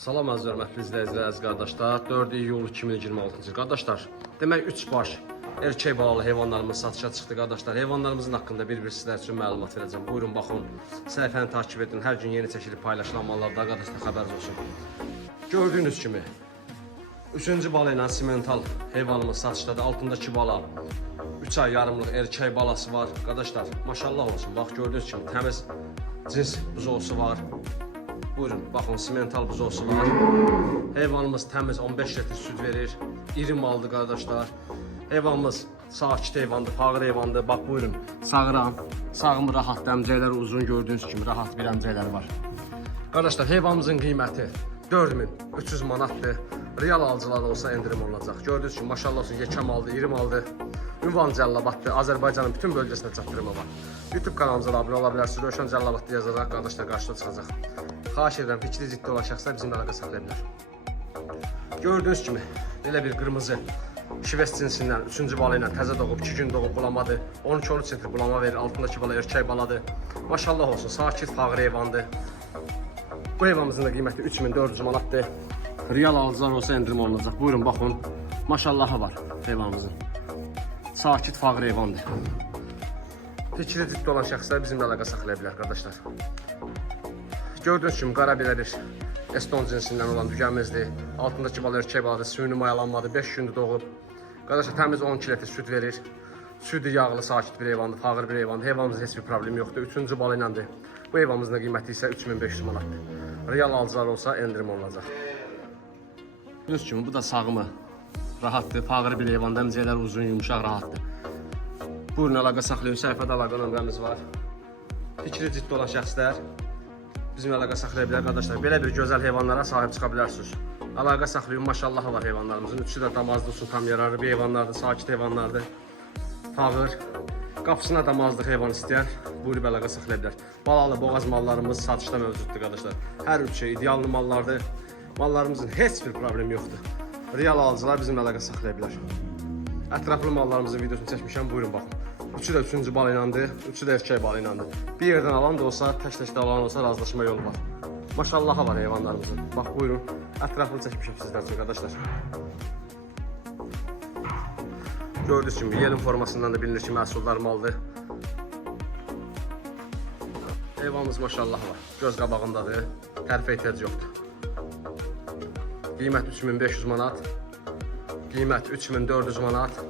Salam əziz hörmətli izləyicilər, əziz qardaşlar. 4 iyul 2026-cı il. Qardaşlar, demək 3 baş erkək balalı heyvanlarımız satışa çıxdı qardaşlar. Heyvanlarımızın haqqında bir sizlər üçün məlumat verəcəm. Buyurun baxın, səhifəni takip edin. Hər gün yeni çəkilib paylaşılan mallarda qardaşlar xəbəriniz olsun. Gördüyünüz kimi 3-cü bala ilə simental heyvanımız satışdadır. Altındakı bala 3 ay yarımlıq erkək balası var. Qardaşlar, maşallah olsun. Bax gördüyünüz kimi təmiz cins buzovsu var. Buyurun, baxın, simental buzovsu var. Heyvanımız təmiz 15 litr süt verir. İri maldır qardaşlar. Heyvanımız sakit heyvandır, fağır heyvandır. Bax buyurun, sağıram. Sağımı rahat, əmcəkləri uzun, gördüyünüz kimi rahat bir əmcəkləri var. Qardaşlar, heyvanımızın qiyməti 4300 manatdır. Real alıcılar olsa endirim olunacaq. Gördüyünüz kimi maşallah olsun, yekə maldır, iri maldır. Ünvan Cəllabatdır. Azərbaycanın bütün bölgəsində çatdırımı var. YouTube kanalımıza abunə ola bilərsiniz. Rövşən Cəllabatlı yazaraq qardaşlar qarşıda çıxacaq. Xahiş edirəm, fikri ciddi olan şəxslər bizimlə əlaqə saxlaya bilər. Gördüyünüz kimi belə bir qırmızı şives cinsindən 3-cü bala ilə təzə doğub, 2 gün doğub bulamadır. 12-13 cm bulama verir. Altındakı bala erkək baladır. Maşallah olsun, sakit fağır heyvandır. Bu heyvanımızın da qiyməti 3400 manatdır. Real alıcılar olsa endirim olunacaq. Buyurun baxın. Maşallahı var heyvanımızın. Sakit fağır heyvandır. Fikri ciddi olan şəxslər bizimlə əlaqə saxlaya bilər qardaşlar. Gördüyünüz kimi qara bilədir. Eston cinsindən olan dügəmizdir. Altındakı bala erkək baladır. Süni mayalanmadır. 5 gündür doğub. Qardaşlar təmiz 12 litr süt verir. Südü yağlı, sakit bir heyvandır, fağır bir heyvandır. Heyvanımızda heç bir problem yoxdur. 3-cü bala iləndir. Bu heyvanımızın da qiyməti isə 3500 manatdır. Real alıcılar olsa endirim olunacaq. Gördüyünüz kimi bu da sağımı rahatdır. Fağır bir heyvandır. Əmcəklər uzun, yumuşaq, rahatdır. Buyurun, əlaqə saxlayın. Səhifədə əlaqə nömrəmiz var. Fikri ciddi olan şəxslər bizimlə əlaqə saxlaya bilər qardaşlar. Belə bir gözəl heyvanlara sahib çıxa bilərsiniz. Əlaqə saxlayın. Maşallahı var heyvanlarımızın. Üçü də damazlı, su tam yararlı bir heyvanlardır. Sakit heyvanlardır. Fağır. Qapısına damazlıq heyvan istəyən buyurub əlaqə saxlaya bilər. Balalı boğaz mallarımız satışda mövcuddur qardaşlar. Hər üçü ideallı mallardır. Mallarımızın heç bir problemi yoxdur. Real alıcılar bizimlə əlaqə saxlaya bilər. Ətraflı mallarımızın videosunu çəkmişəm. Buyurun baxın. Üçü də 3-cü bala iləndir. Üçü də erkək bala iləndir. Bir yerdən alan da olsa, tək-təkdə alan olsa razılaşma yolu var. Maşallahı var heyvanlarımızın. Bax buyurun. Ətraflı çəkmişəm sizlər üçün qardaşlar. Gördüyünüz kimi yelin formasından da bilinir ki, məhsuldar maldır. Heyvanımız maşallah var. Göz qabağındadır. Tərifə ehtiyac yoxdur. Qiymət 3500 manat. Qiymət 3400 manat.